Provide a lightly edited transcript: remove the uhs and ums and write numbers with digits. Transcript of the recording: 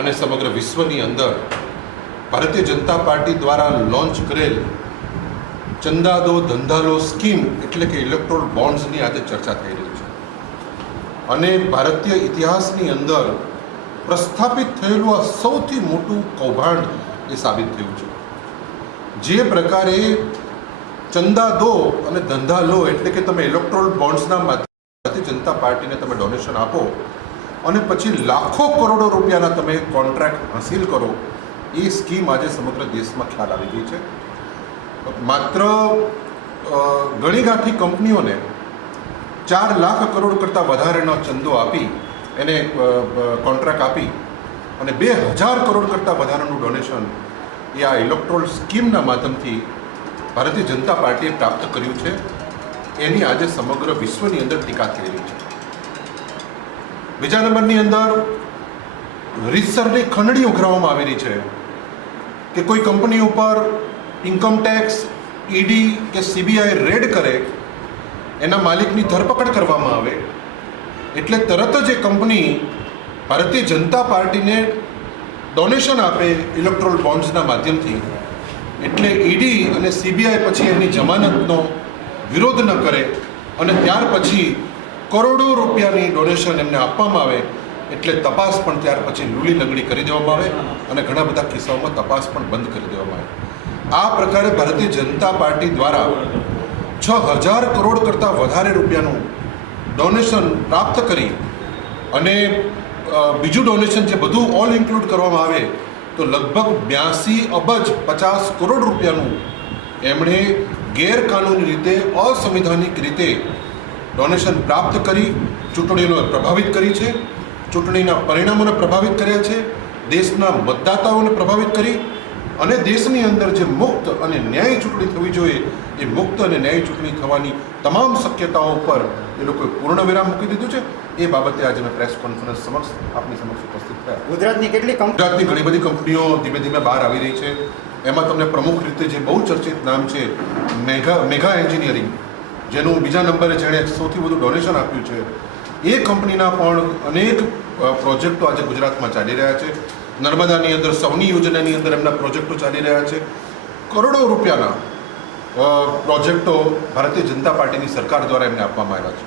અને સમગ્ર વિશ્વની અંદર ભારતીય જનતા પાર્ટી દ્વારા લોન્ચ કરેલ ચંદા દો ધંધા લો સ્કીમ એટલે કે ઇલેક્ટ્રોલ બોન્ડ્સની આજે ચર્ચા થઈ રહી છે અને ભારતીય ઇતિહાસની અંદર પ્રસ્થાપિત થયેલું આ સૌથી મોટું કૌભાંડ એ સાબિત થયું છે. જે પ્રકારે ચંદા દો અને ધંધા લો એટલે કે તમે ઇલેક્ટ્રોલ બોન્ડ્સના માધ્યમથી ભારતીય જનતા પાર્ટીને તમે ડોનેશન આપો અને પછી લાખો કરોડો રૂપિયાના તમે કોન્ટ્રાક્ટ હાંસિલ કરો, એ સ્કીમ આજે સમગ્ર દેશમાં ખ્યાલ આવી ગઈ છે. માત્ર ગણીગાંઠી કંપનીઓને 4 લાખ કરોડ કરતાં વધારેનો ચંદો આપી એને કોન્ટ્રાક્ટ આપી અને 2000 કરોડ કરતાં વધારાનું ડોનેશન એ આ ઇલેક્ટ્રોલ સ્કીમના માધ્યમથી ભારતીય જનતા પાર્ટીએ પ્રાપ્ત કર્યું છે. એની આજે સમગ્ર વિશ્વની અંદર ટીકા થઈ રહી છે. બીજા નંબરની અંદર રીતસરની ખંડણી ઉઘરાવવામાં આવી રહી છે કે કોઈ કંપની ઉપર ઇન્કમ ટેક્સ, ઈડી કે સીબીઆઈ રેડ કરે, એના માલિકની ધરપકડ કરવામાં આવે એટલે તરત જ એ કંપની ભારતીય જનતા પાર્ટીને ડોનેશન આપે ઇલેક્ટ્રોલ બોન્ડ્સના માધ્યમથી, એટલે ઈડી અને સીબીઆઈ પછી એની જમાનતનો વિરોધ ન કરે અને ત્યાર પછી કરોડો રૂપિયાની ડોનેશન એમને આપવામાં આવે એટલે તપાસ પણ ત્યાર પછી લૂલી લંગડી કરી દેવામાં આવે અને ઘણા બધા કિસ્સાઓમાં તપાસ પણ બંધ કરી દેવામાં આવે. આ પ્રકારે ભારતીય જનતા પાર્ટી દ્વારા 6000 કરોડ કરતાં વધારે રૂપિયાનું ડોનેશન પ્રાપ્ત કરી અને બીજું ડોનેશન જે બધું ઓલ ઇન્ક્લુડ કરવામાં આવે તો લગભગ 82 અબજ 50 કરોડ રૂપિયાનું એમણે ગેરકાનૂની રીતે, અસંવિધાનિક રીતે ડોનેશન પ્રાપ્ત કરી ચૂંટણીઓને પ્રભાવિત કરી છે, ચૂંટણીના પરિણામોને પ્રભાવિત કર્યા છે, દેશના મતદાતાઓને પ્રભાવિત કરી અને દેશની અંદર જે મુક્ત અને ન્યાયી ચૂંટણી થવી જોઈએ એ મુક્ત અને ન્યાયી ચૂંટણી થવાની તમામ શક્યતાઓ પર એ લોકોએ પૂર્ણ વિરામ મૂકી દીધું છે. એ બાબતે આજે મેં પ્રેસ કોન્ફરન્સ સમક્ષ આપની સમક્ષ ઉપસ્થિત થયા. ગુજરાતની ઘણી બધી કંપનીઓ ધીમે ધીમે બહાર આવી રહી છે. એમાં તમને પ્રમુખ રીતે જે બહુ ચર્ચિત નામ છે મેઘા એન્જિનિયરિંગ, જેનું બીજા નંબરે જેણે સૌથી વધુ ડોનેશન આપ્યું છે, એ કંપનીના પણ અનેક પ્રોજેક્ટો આજે ગુજરાતમાં ચાલી રહ્યા છે. નર્મદાની અંદર સૌની યોજનાની અંદર એમના પ્રોજેક્ટો ચાલી રહ્યા છે. કરોડો રૂપિયાના પ્રોજેક્ટો ભારતીય જનતા પાર્ટીની સરકાર દ્વારા એમને આપવામાં આવ્યા છે.